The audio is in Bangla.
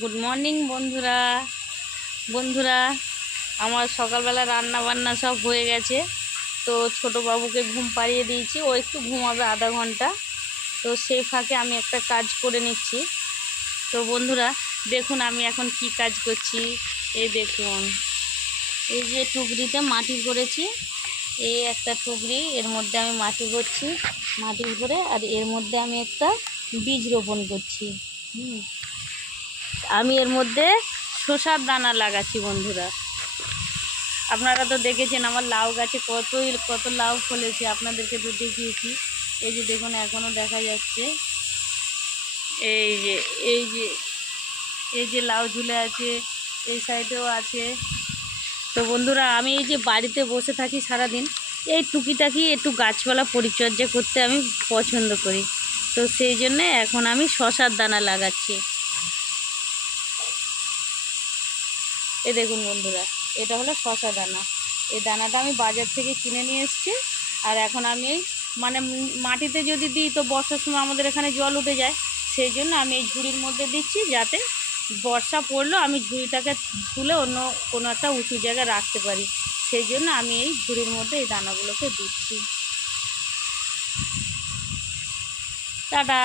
গুড মর্নিং বন্ধুরা। বন্ধুরা আমার সকালবেলা রান্না বান্না সব হয়ে গেছে। তো ছোট বাবুকে ঘুম পাড়িয়ে দিয়েছি, ও একটু ঘুমাবে আধা ঘন্টা। তো সেই ফাঁকে আমি একটা কাজ করে নিচ্ছি। তো বন্ধুরা দেখুন আমি এখন কি কাজ করছি। এই দেখুন, এই যে টুকরিতে মাটি ভরেছি, এই একটা টুকরি, এর মধ্যে আমি মাটি ভরছি, মাটি ভরে আর এর মধ্যে আমি একটা বীজ রোপণ করছি। আমি এর মধ্যে শসার দানা লাগাচ্ছি বন্ধুরা। আপনারা তো দেখেছেন আমার লাউ গাছে কত লাউ ফলেছে, আপনাদেরকে তো দেখিয়েছি। এই যে দেখুন এখনও দেখা যাচ্ছে, এই যে এই যে এই যে লাউ ঝুলে আছে, এই সাইডেও আছে। তো বন্ধুরা আমি এই যে বাড়িতে বসে থাকি সারাদিন, এই টুকিটাকি একটু গাছপালা পরিচর্যা করতে আমি পছন্দ করি। তো সেই জন্যে এখন আমি শসার দানা লাগাচ্ছি। এই দেখুন বন্ধুরা, এটা হলো শসা দানা। এই দানাটা আমি বাজার থেকে কিনে নিয়ে এসেছি। আর এখন আমি এই মাটিতে যদি দিই তো বর্ষার সময় আমাদের এখানে জল উঠে যায়, সেই জন্য আমি এই ঝুড়ির মধ্যে দিচ্ছি, যাতে বর্ষা পড়লেও আমি ঝুড়িটাকে তুলে অন্য কোনো একটা উঁচু জায়গায় রাখতে পারি। সেই জন্য আমি এই ঝুড়ির মধ্যে এই দানাগুলোকে দিচ্ছি। টাটা।